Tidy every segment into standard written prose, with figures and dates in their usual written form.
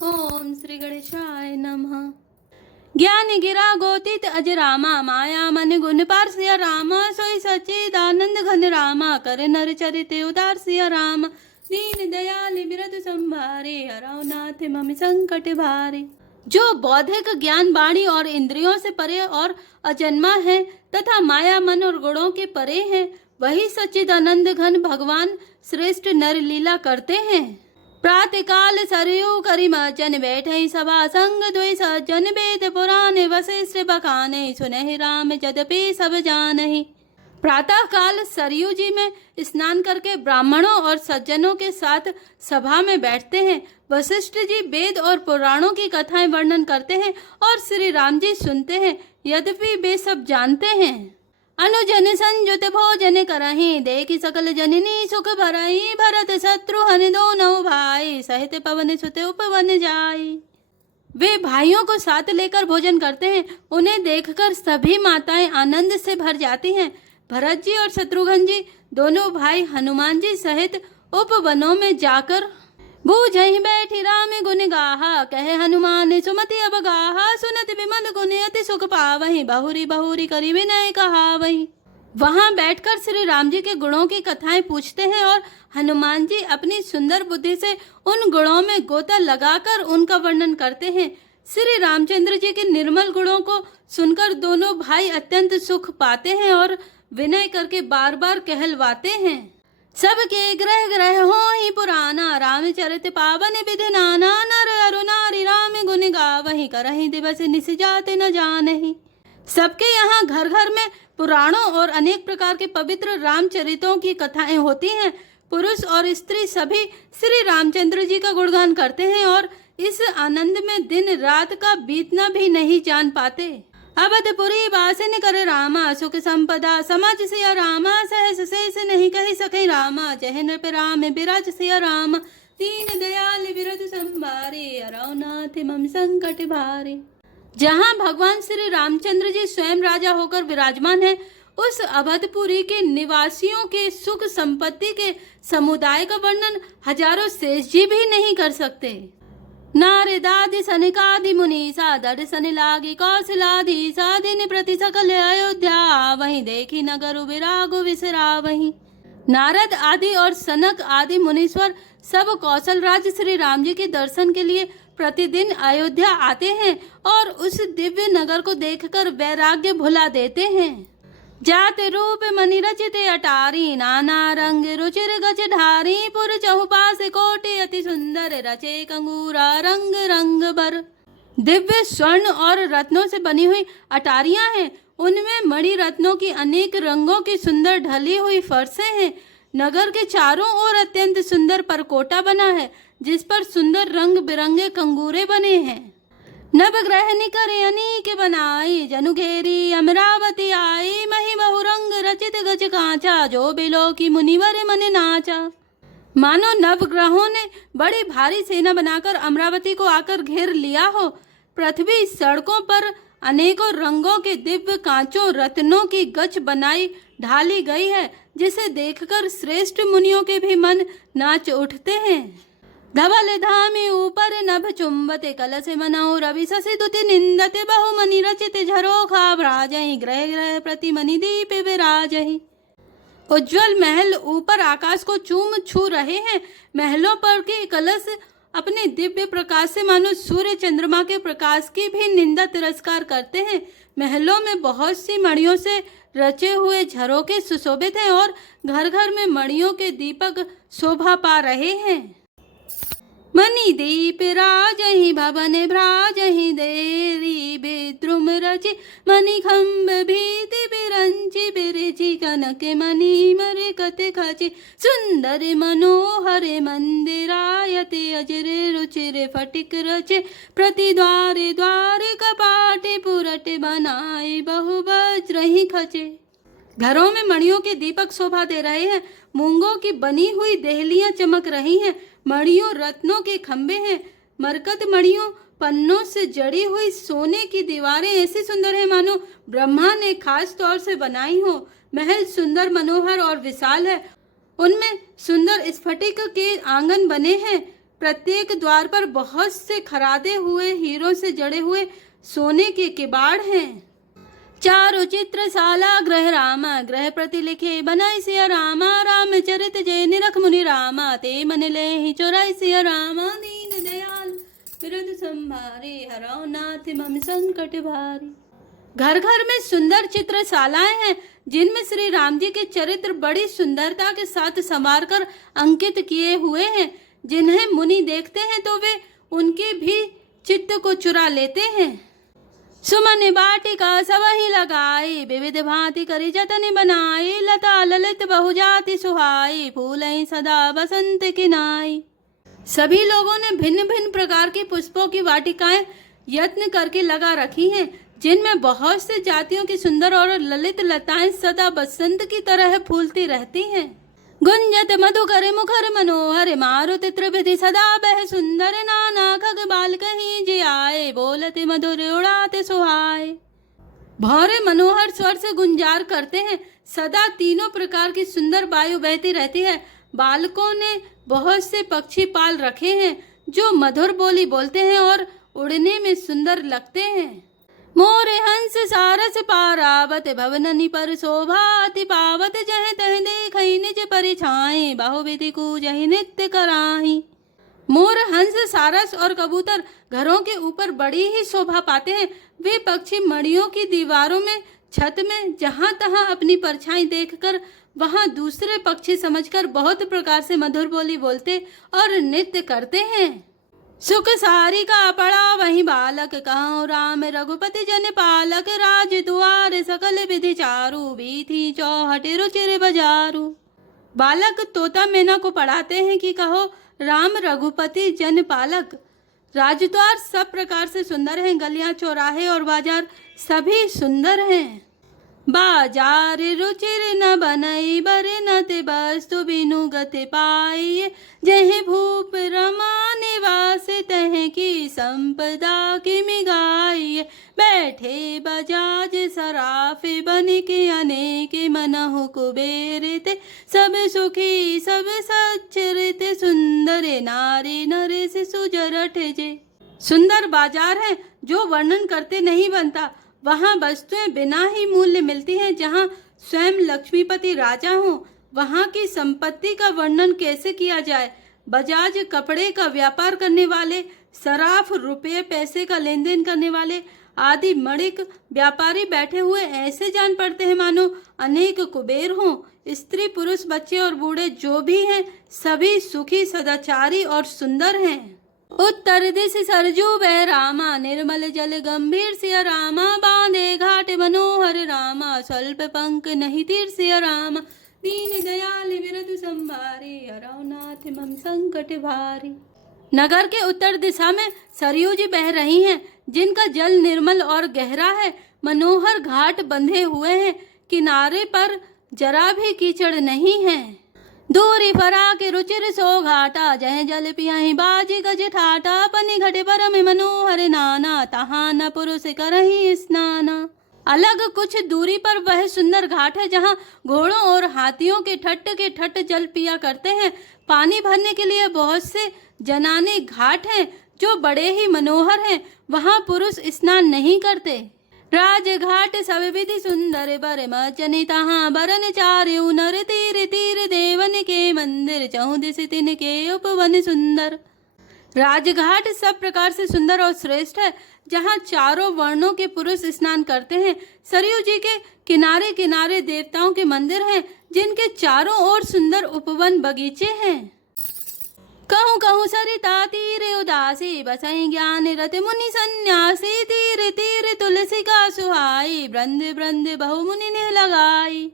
ओम श्री गणेशाय नमः। ज्ञान गिरा गोतित अजरामा, माया मन गुण पार सिया रामा। सोई सच्चिदानंद घन रामा, कर नर चरित उदार सिया राम। दीन दयाल बिरद संभारे, हरौ नाथ मम संकट भारे। जो बौद्धिक ज्ञान वाणी और इंद्रियों से परे और अजन्मा है तथा माया मन और गुणों के परे है, वही सच्चिदानंद घन भगवान श्रेष्ठ नर लीला करते हैं। प्रातः काल सरयू करिमचन, बैठे सभा संग द्वै सज्जन। वेद पुराण वशिष्ठ बखाने, सुनहि राम यद्यपि सब जानहि। प्रातः काल सरयू जी में स्नान करके ब्राह्मणों और सज्जनों के साथ सभा में बैठते हैं। वशिष्ठ जी वेद और पुराणों की कथाएं वर्णन करते हैं और श्री राम जी सुनते हैं, यद्यपि वे सब जानते हैं। अनुजन संयुत भोजन करहि, देखि सकल जननी सुख भरहि। भरत शत्रुघ्न दोनों भाई, सहित पवन सुत उपवन जाई। वे भाइयों को साथ लेकर भोजन करते हैं। उन्हें देखकर सभी माताएं आनंद से भर जाती हैं। भरत जी और शत्रुघ्न जी दोनों भाई हनुमान जी सहित उपवनों में जाकर बूझहि बैठी राम गुण गाहा। कहे हनुमान सुमति अब गाहा, सुनत विमल गुण अति सुख पावहि। बहुरी बहुरी करि विनय कहावहि। वहां बैठकर श्री राम जी के गुणों की कथाएं पूछते हैं और हनुमान जी अपनी सुंदर बुद्धि से उन गुणों में गोता लगाकर उनका वर्णन करते हैं। श्री रामचंद्र जी के निर्मल गुणों को सुनकर दोनों भाई अत्यंत सुख पाते हैं और विनय करके बार बार कहलवाते हैं। सबके ग्रह ग्रह हो ही पुराना, रामचरित पावन विधि नाना। नर अरु नारी राम गुण गावहि, करहि दिवस निस जाति न जानहि। सबके यहाँ घर घर में पुराणों और अनेक प्रकार के पवित्र रामचरितों की कथाएं होती हैं। पुरुष और स्त्री सभी श्री रामचंद्र जी का गुणगान करते हैं और इस आनंद में दिन रात का बीतना भी नहीं जान पाते। अवधपुरी वासिन कर रामा, सुख संपदा समझ सिया रामा। सहस शेष नहीं कही सके रामा, जय नृप राम बिराज सिया राम। दीन दयाल बिरद संभारे, हरौ नाथ मम संकट भारे। जहाँ भगवान श्री रामचंद्र जी स्वयं राजा होकर विराजमान है, उस अवधपुरी के निवासियों के सुख संपत्ति के समुदाय का वर्णन हजारों शेष जी भी नहीं कर सकते। नारदादि सनकादि मुनीसा, दर्शन लागी कौशलाधीसा। दिन प्रति सकल अयोध्या, वहीं देखी नगर विराग विसरा वहीं। नारद आदि और सनक आदि मुनीश्वर सब कौशल राज श्री राम जी के दर्शन के लिए प्रतिदिन अयोध्या आते हैं और उस दिव्य नगर को देखकर वैराग्य भुला देते हैं। जात रूप मणि रचित अटारी, नाना रंग रुचिर गज ढारी। पुर चहुपास कोटि अति सुंदर, रचे कंगूरा रंग रंग भर। दिव्य स्वर्ण और रत्नों से बनी हुई अटारियां हैं, उनमें मणि रत्नों की अनेक रंगों की सुंदर ढली हुई फर्शें हैं। नगर के चारों ओर अत्यंत सुंदर परकोटा बना है, जिस पर सुंदर रंग बिरंगे कंगूरे बने हैं। नवग्रहनि करे अनेक बनाई, जनु घेरी अमरावती आई। मही बहु रंग रचित गज कांचा, जो बिलो की मुनिवर मन नाचा। मानो नवग्रहों ने बड़ी भारी सेना बनाकर अमरावती को आकर घेर लिया हो। पृथ्वी सड़कों पर अनेकों रंगों के दिव्य कांचों रत्नों की गच बनाई ढाली गई है, जिसे देखकर श्रेष्ठ मुनियों के भी मन नाच उठते हैं। धवल धामी ऊपर नभ चुंबते, कलश मनौ रवि शशि दुति निंदते। बहुमनि रचित झरोखा भ्राजहि, ग्रह ग्रह प्रति मणि दीप विराजहि। उज्ज्वल महल ऊपर आकाश को चूम छू रहे हैं। महलों पर के कलश अपने दिव्य प्रकाश से मानो सूर्य चंद्रमा के प्रकाश की भी निंदा तिरस्कार करते हैं। महलों में बहुत सी मणियों से रचे हुए झरोखे सुशोभित हैं और घर घर में मणियों के दीपक शोभा पा रहे हैं। मणि दीप राजहि, भवन भ्राजहि। देरी विद्रुम रचि, मणि खम्भ भीति बिरंचि। बिरचि कनक मणि मरे कते खचि, सुंदर मनोहर मंदिरायते। अजर रुचिर फटिक रचे, प्रति द्वारे द्वारे कपाटे। पुरट बनाए बहु वज्रहि खचे। घरों में मणियों के दीपक शोभा दे रहे हैं। मूंगों की बनी हुई देहलियां चमक रही हैं। मणियों रत्नों के खंभे हैं। मरकत मणियों पन्नों से जड़ी हुई सोने की दीवारें ऐसी सुंदर है मानो ब्रह्मा ने खास तौर से बनाई हो। महल सुंदर मनोहर और विशाल है। उनमें सुंदर स्फटिक के आंगन बने हैं। प्रत्येक द्वार पर बहुत से खरादे हुए हीरों से जड़े हुए सोने के किवाड़ हैं। चारु चित्रशाला गृह रामा, गृह प्रति लिखे बनाई सिया रामा। रामचरित जय निरख मुनि रामा, ते मन ले ही चोराई सिया रामा। दीन दयाल बिरद संभारे, हराओ नाथ मम संकट भारी। घर घर में सुंदर चित्रशालाएं हैं जिनमें श्री राम जी के चरित्र बड़ी सुंदरता के साथ संवार कर अंकित किए हुए हैं, जिन्हें मुनि देखते हैं तो वे उनके भी चित्त को चुरा लेते हैं। सुमन बाटिका सबहि लगाई, विविध भांति करी जतन बनाई। लता ललित बहुजाति सुहाई, फूलई सदा बसंत किनाई। सभी लोगों ने भिन्न भिन्न प्रकार की पुष्पों की वाटिकाएं यत्न करके लगा रखी हैं, जिनमें बहुत से जातियों की सुंदर और ललित लताएं सदा बसंत की तरह फूलती रहती हैं। गुंजत मधुकर मुखर मनोहर, मारुति त्रिविधि सदा बह सुंदर। नाना खग बाल कहीं जे आए, बोलते मधुर उड़ाते सुहाए। भौरे मनोहर स्वर से गुंजार करते हैं, सदा तीनों प्रकार की सुंदर वायु बहती रहती है। बालकों ने बहुत से पक्षी पाल रखे हैं जो मधुर बोली बोलते हैं और उड़ने में सुंदर लगते हैं। मोरे हंस सारस पारावत, भवननि पर शोभाति पावत। जह तह देखहि निज परिछाए, बहुविधि कूजहि नित्य कराही। मोर, हंस, सारस और कबूतर घरों के ऊपर बड़ी ही शोभा पाते हैं। वे पक्षी मड़ियों की दीवारों में, छत में जहां तहां अपनी परछाई देखकर वहां दूसरे पक्षी समझकर बहुत प्रकार से मधुर बोली बोलते और नृत्य करते हैं। सुख सारी का पड़ा वही बालक, कहूँ राम रघुपति जन पालक। राज दुआर सकल विधि चारु, बीथी चौहट रुचिर बजारू। बालक तोता मैना को पढ़ाते हैं कि कहो राम रघुपति जन पालक। राजद्वार सब प्रकार से सुंदर हैं, गलियां चौराहे और बाजार सभी सुंदर हैं। बाजार रुचिर न बनई, बरे न ते वस्तु बिनु गति पाई। जह भूप रमा निवास, तह की संपदा की मिगाई। बैठे बजाज सराफे, बनिके अनेक मनहु कुबेरित। सब सुखी सब सच्चरित, सुंदर नारी नरेश सुजरठ जे। सुंदर बाजार है जो वर्णन करते नहीं बनता। वहाँ वस्तुएं बिना ही मूल्य मिलती हैं। जहाँ स्वयं लक्ष्मीपति राजा हों, वहाँ की संपत्ति का वर्णन कैसे किया जाए। बजाज कपड़े का व्यापार करने वाले, सराफ रुपये पैसे का लेन देन करने वाले आदि मणिक व्यापारी बैठे हुए ऐसे जान पड़ते हैं मानो अनेक कुबेर हों। स्त्री पुरुष बच्चे और बूढ़े जो भी हैं सभी सुखी सदाचारी और सुंदर हैं। उत्तर दिश सरजू बह रामा, निर्मल जल गंभीर सिया रामा। बांधे घाट मनोहर रामा, स्वल्प पंख नहीं तीर सिया रामा। दीन दयाल विरद संभारे, हराओ नाथ मम संकट भारी। नगर के उत्तर दिशा में सरयू जी बह रही हैं, जिनका जल निर्मल और गहरा है। मनोहर घाट बंधे हुए हैं, किनारे पर जरा भी कीचड़ नहीं है। दूरी फरा के रुचिर सो घाटा, जह जल पियाही बाजी गज ठाटा। पनी घटे परम मनोहर नाना, तहाँ न पुरुष करही स्नाना। अलग कुछ दूरी पर वह सुंदर घाट है जहाँ घोड़ों और हाथियों के ठट जल पिया करते हैं। पानी भरने के लिए बहुत से जनाने घाट हैं जो बड़े ही मनोहर हैं। वहाँ पुरुष स्नान नहीं करते। राजघाट सब विधि सुंदर, बर मचनि तहाँ बरन चार्यु नर। तीर तीर देवन के मंदिर, चहुँ दिस तिनके उपवन सुंदर। राजघाट सब प्रकार से सुंदर और श्रेष्ठ है, जहाँ चारों वर्णों के पुरुष स्नान करते हैं। सरयू जी के किनारे किनारे देवताओं के मंदिर हैं, जिनके चारों ओर सुंदर उपवन बगीचे हैं। कहूँ कहूँ सरिता तीर उदासी, बसई ज्ञान रत मुनि सन्यासी। तीर तीर तुलसी का सुहाई, वृंद वृंद बहु मुनि ने लगाई।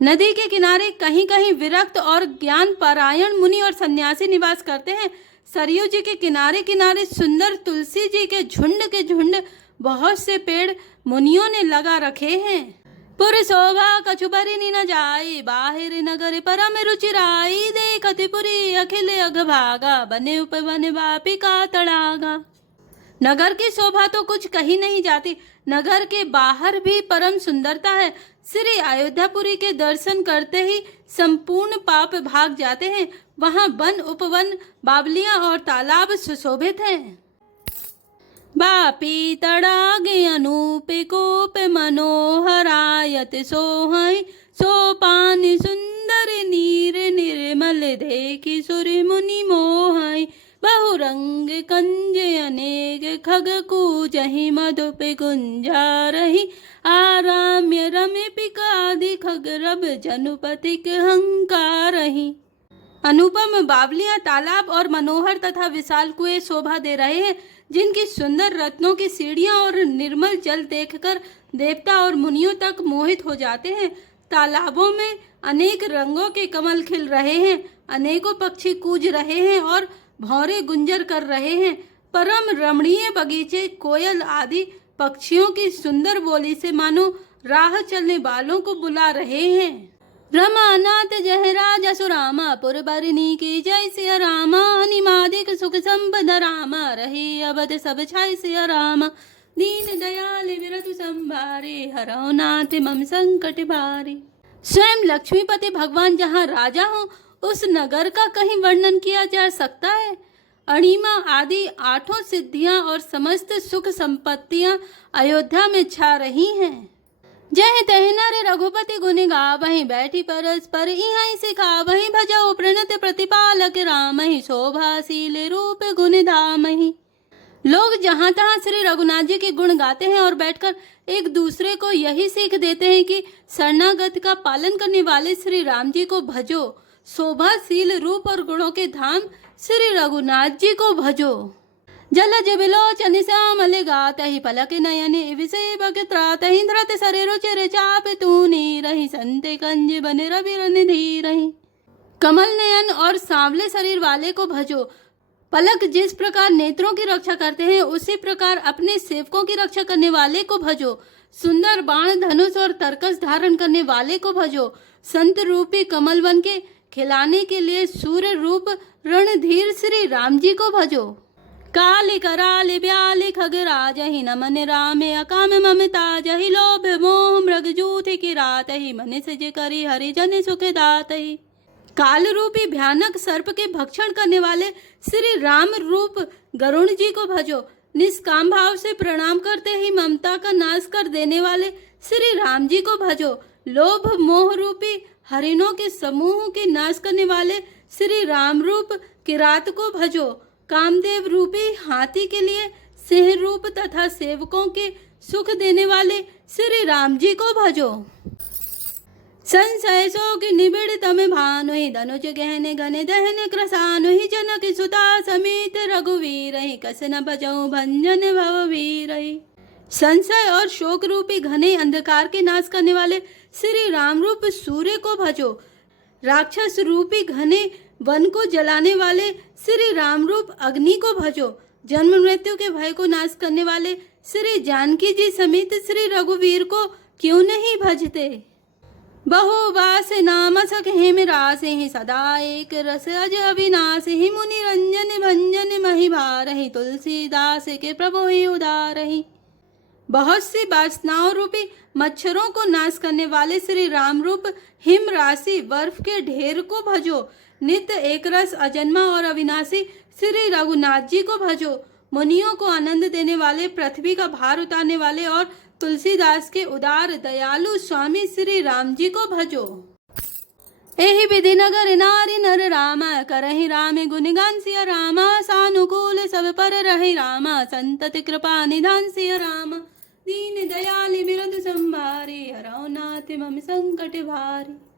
नदी के किनारे कहीं कहीं विरक्त और ज्ञान परायण मुनि और सन्यासी निवास करते हैं। सरयू जी के किनारे किनारे सुंदर तुलसी जी के झुंड बहुत से पेड़ मुनियों ने लगा रखे हैं। पुर शोभा कछु बरि न जाई, बाहिर नगर परम रुचिराई। देखति पुरी अखिल अघभागा, बने उपवन वापिका तड़ागा। नगर की शोभा तो कुछ कही नहीं जाती, नगर के बाहर भी परम सुंदरता है। श्री अयोध्यापुरी के दर्शन करते ही संपूर्ण पाप भाग जाते हैं। वहाँ वन उपवन, बावलियां और तालाब सुशोभित हैं। बापी तड़ागे अनूप कोप मनोहरायत सोहई, सोपान सुंदर नीर निर्मल देखी सुर मुनि मोहई, बहुरंग कंज अनेक खग कूजहि मधुप गुंजारहि, आराम्य रमे पिकादि खग रब जनुपतिक हंकारहि। अनुपम बावलियां, तालाब और मनोहर तथा विशाल कुएं शोभा दे रहे हैं, जिनकी सुंदर रत्नों की सीढ़ियां और निर्मल जल देखकर देवता और मुनियों तक मोहित हो जाते हैं। तालाबों में अनेक रंगों के कमल खिल रहे हैं, अनेकों पक्षी कूज रहे हैं और भौरे गुंजर कर रहे हैं। परम रमणीय बगीचे कोयल आदि पक्षियों की सुंदर बोली से मानो राह चलने वालों को बुला रहे हैं। रमानाथ जय राजा सुरामा, पुरबरनी की जय सिया रामा, अनिमादिक सुख संपदा रामा, रहे अवध सब छाय सिया रामा, दीन दयाल विरतु संभारे, हरौ नाथ मम संकट भारे। स्वयं लक्ष्मीपति भगवान जहाँ राजा हो, उस नगर का कहीं वर्णन किया जा सकता है। अणिमा आदि 8 सिद्धियां और समस्त सुख संपत्तियां अयोध्या में छा रही हैं। जय तह नर रघुपति गुनि गावहि, बैठी परस्पर इहि सिखावहि, भजौ प्रणत प्रतिपालक रामहि, शोभाशील रूप गुण धामहि। लोग जहाँ तहाँ श्री रघुनाथ जी के गुण गाते हैं और बैठकर एक दूसरे को यही सीख देते हैं कि शरणागत का पालन करने वाले श्री राम जी को भजो, शोभाशील रूप और गुणों के धाम श्री रघुनाथ जी को भजो। जलज बिलोचन श्यामल गातहि, पलक नयन विषय त्रातहि, धृत शरीर चिर चाप तूनी रही, संते कंज बन रवि निधि रही। कमल नयन और सांवले शरीर वाले को भजो। पलक जिस प्रकार नेत्रों की रक्षा करते हैं, उसी प्रकार अपने सेवकों की रक्षा करने वाले को भजो। सुंदर बाण, धनुष और तरकस धारण करने वाले को भजो। संत रूपी कमल वन के खिलाने के लिए सूर्य रूप रणधीर श्री राम जी को भजो। काली कराली ब्याली खगराजहि, नमन रामे अकाम ममताजहि, लोभ मोह मृग जूथि की रातहि, मन से जे करी हरिजन सुख दातहि। काल रूपी भयानक सर्प के भक्षण करने वाले श्री राम रूप गरुण जी को भजो। निष्काम भाव से प्रणाम करते ही ममता का नाश कर देने वाले श्री राम जी को भजो। लोभ मोह रूपी हरिणों के समूह के नाश करने वाले श्री राम रूप किरात को भजो। कामदेव रूपी हाथी के लिए सिंह रूप तथा सेवकों के सुख देने वाले श्री राम जी को भजो। संशय शोक निबिड़ तम भानुहि, धनुज गहने घने दहन क्रसानुहि, जनक सुता समेत रघुवीरहि, कस न बजऊ भंजन भववीरहि। संशय और शोक रूपी घने अंधकार के नाश करने वाले श्री राम रूप सूर्य को भजो। राक्षस रूपी घने वन को जलाने वाले श्री राम रूप अग्नि को भजो। जन्म मृत्यु के भय को नाश करने वाले श्री जानकी जी समेत श्री रघुवीर को क्यों नहीं भजते। बहुवास नाम सख हेम रासे, सदा एक रस अज अविनाशी, मुनि रंजन भंजन मही भारहि, तुलसीदास के प्रभु ही उदारहि। बहुत सी वासनाओं रूपी मच्छरों को नाश करने वाले श्री राम रूप हिम राशि बर्फ के ढेर को भजो। नित्य एक रस अजन्मा और अविनाशी श्री रघुनाथ जी को भजो। मुनियों को आनंद देने वाले, पृथ्वी का भार उतारने वाले और तुलसीदास के उदार दयालु स्वामी श्री राम जी को भजो। एहि विधि नगर नारी नर रामा, करहि राम गुणगान सिया रामा, सानुकूल सब पर रहि रामा, संतति कृपा निधान सिया रामा, दीन दयाल बिरधु संभारे, हरौ नाथ मम संकट भारे।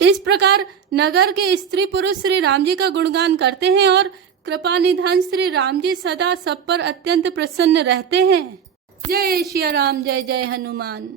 इस प्रकार नगर के स्त्री पुरुष श्री राम जी का गुणगान करते हैं और कृपा निधान श्री राम जी सदा सब पर अत्यंत प्रसन्न रहते हैं। जय श्री राम, जय जय हनुमान।